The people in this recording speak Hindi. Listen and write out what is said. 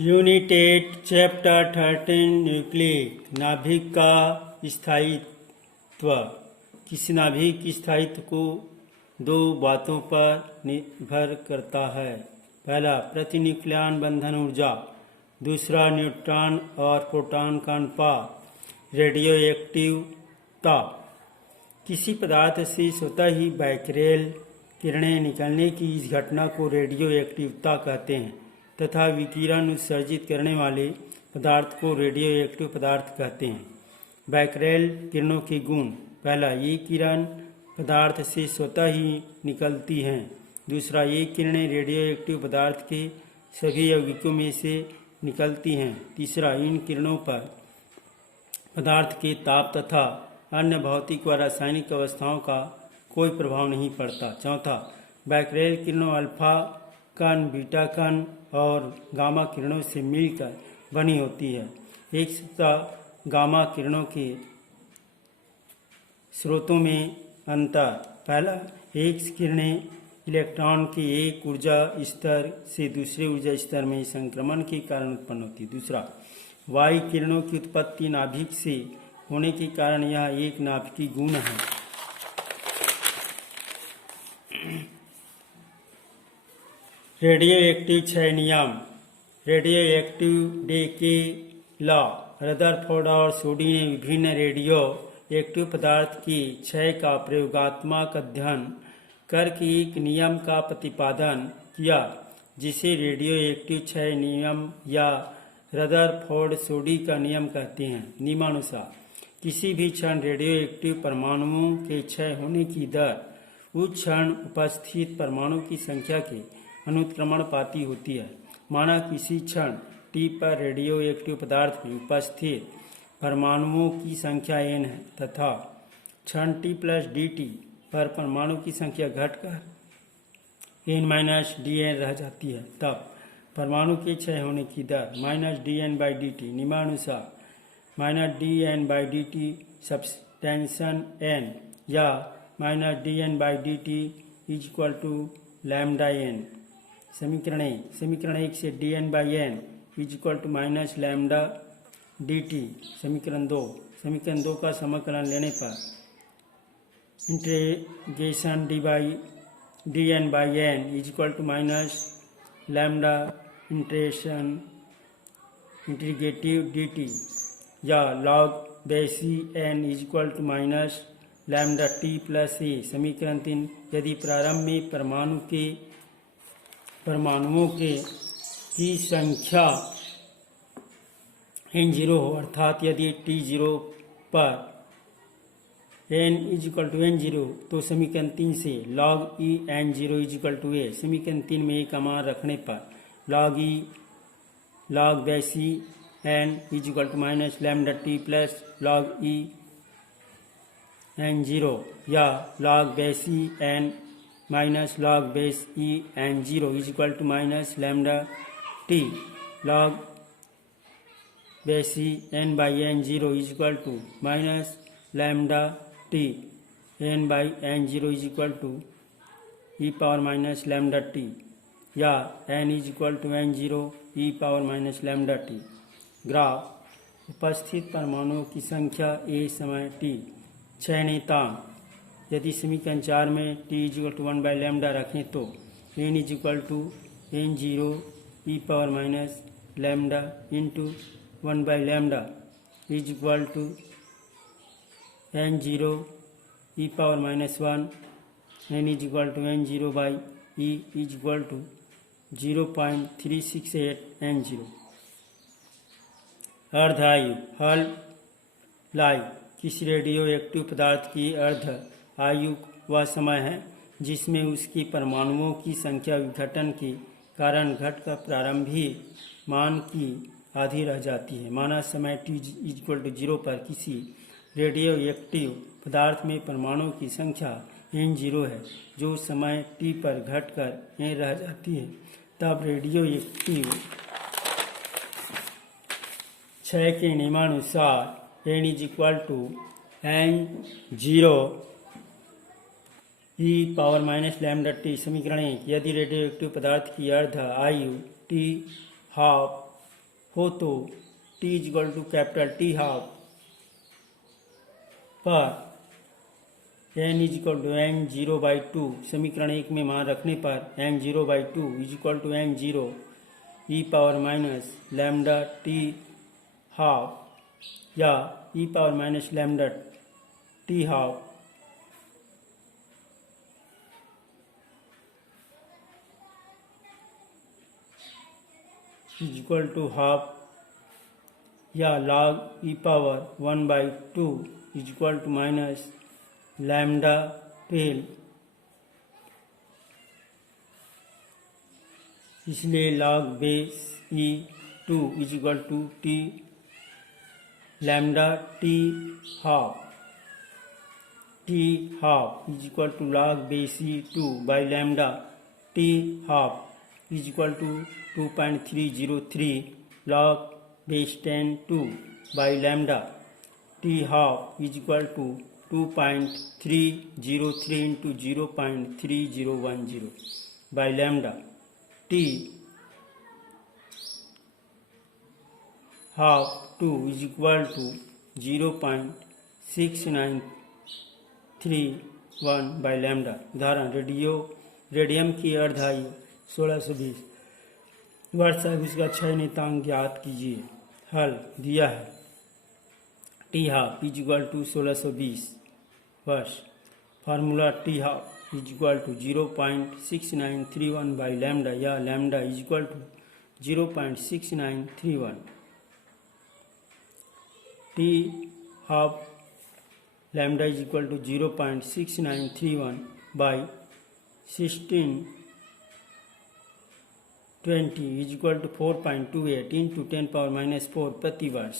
यूनिट 8 चैप्टर 13 न्यूक्लिक नाभिक का स्थायित्व। किसी नाभिक की स्थायित्व को दो बातों पर निर्भर करता है। पहला, प्रतिन्यूक्लियन बंधन ऊर्जा। दूसरा, न्यूट्रॉन और प्रोटॉन का अनुपात। रेडियो एक्टिवता। किसी पदार्थ से स्वतः ही बैकरेल किरणें निकलने की इस घटना को रेडियो एक्टिवता कहते हैं तथा विकिरण उत्सर्जित करने वाले पदार्थ को रेडियो एक्टिव पदार्थ कहते हैं। बैकरेल किरणों के गुण। पहला, ये किरण पदार्थ से स्वतः ही निकलती हैं। दूसरा, ये किरणें रेडियो एक्टिव पदार्थ के सभी यौगिकों में से निकलती हैं। तीसरा, इन किरणों पर पदार्थ के ताप तथा अन्य भौतिक व रासायनिक अवस्थाओं का कोई प्रभाव नहीं पड़ता। चौथा, बैकरेल किरणों अल्फा कण, बीटा कण और गामा किरणों से मिलकर बनी होती है। एक सतह गामा किरणों के स्रोतों में अंतर। पहला, एक्स किरणें इलेक्ट्रॉन के एक ऊर्जा स्तर से दूसरे ऊर्जा स्तर में संक्रमण के कारण उत्पन्न होती है। दूसरा, वाई किरणों की उत्पत्ति नाभिक से होने के कारण यह एक नाभिकीय गुण है। रेडियो एक्टिव क्षय नियम। रेडियो एक्टिव डे के लॉ। रदरफोर्ड और सोडी ने विभिन्न रेडियो एक्टिव पदार्थ के क्षय का प्रयोगात्मक अध्ययन करके एक नियम का प्रतिपादन किया जिसे रेडियो एक्टिव क्षय नियम या रदरफोर्ड सोडी का नियम कहते हैं। नियमानुसार किसी भी क्षण रेडियो एक्टिव परमाणुओं के क्षय होने की दर उस क्षण उपस्थित परमाणु की संख्या के अनुक्रमणपाती होती है। माना किसी क्षण टी पर रेडियो एक्टिव पदार्थ में उपस्थित परमाणुओं की संख्या n है तथा क्षण t प्लस dt पर परमाणु की संख्या घटकर n माइनस dn रह जाती है, तब परमाणु के क्षय होने की दर माइनस dn/dt। नियमानुसार माइनस dn/dt सब्सटेंशन n या minus dn/dt is equal to lambda n। समीकरण 1 से dn/n is equal to minus lambda dt। समीकरण 2 का समाकलन लेने पर integration dn/n is equal to minus lambda integrative dt या log base e n is equal to minus lambda t plus a। समीकरण 3, यदि प्रारंभ में परमाणुओं की संख्या n0 हो, अर्थात यदि t0 पर n is equal to n0 तो समीकरण 3 से log e n0 is equal to a। समीकरण 3 में a का मान रखने पर log base e n is equal to minus lambda t plus log e n0 या log base e n minus log base e n0 is equal to minus lambda t log base e n/n0 is equal to minus lambda t n/n0 is equal to e power minus lambda t या n is equal to n0 e power minus lambda t। Graph. उपस्थित परमाणुओं की संख्या a समय t। क्षय नियतांक। यदि समीकरण 4 में t is equal to 1 by lambda रखें तो n is equal to n0 e power minus lambda into 1 by lambda is equal to n0 e power minus 1। n is equal to n0 by e is equal to 0.368 n0। अर्ध आयु। Half life. किसी रेडियो एक्टिव पदार्थ की अर्ध आयु वह समय है जिसमें उसके परमाणुओं की संख्या विघटन के कारण घटकर प्रारंभिक मान की आधी रह जाती है। माना समय t इज इक्वल टू 0 पर किसी रेडियो एक्टिव पदार्थ में परमाणुओं की संख्या n0 है जो समय t पर घटकर n रह जाती है, तब रेडियो एक्टिव क्षय के नियमानुसार n is equal to n0 e power minus lambda t। समीकरण 1, यदि रेडियो एक्टिव पदार्थ की अर्ध आयु t हाफ हो तो t is equal to capital T half पर n इजक्वल टू n0/2 समीकरण 1 में मान रखने पर n0/2 is equal to n0 e power minus lambda t half या e power minus lambda t half is equal to half या log e power 1/2 is equal to minus lambda टेल, इसलिए log base e 2 is equal to t lambda t half is equal to log base e 2 by lambda t half is equal to 2.303 log base 10 by lambda t half is equal to 2.303 into 0.3010 by lambda t half 2 is equal to 0.6931 by lambda. उदाहरण रेडियम की अर्धायु 1620 वर्ष है, उसका क्षय नियतांक ज्ञात कीजिए। हल दिया है टी हाफ इजक्वल टू 1620 वर्ष, formula T half is equal to 0.6931 by lambda या lambda is equal to 0.6931 T half lambda is equal to 0.6931 by 1620 is equal to 4.28 into 10⁻⁻⁴ प्रति वर्ष।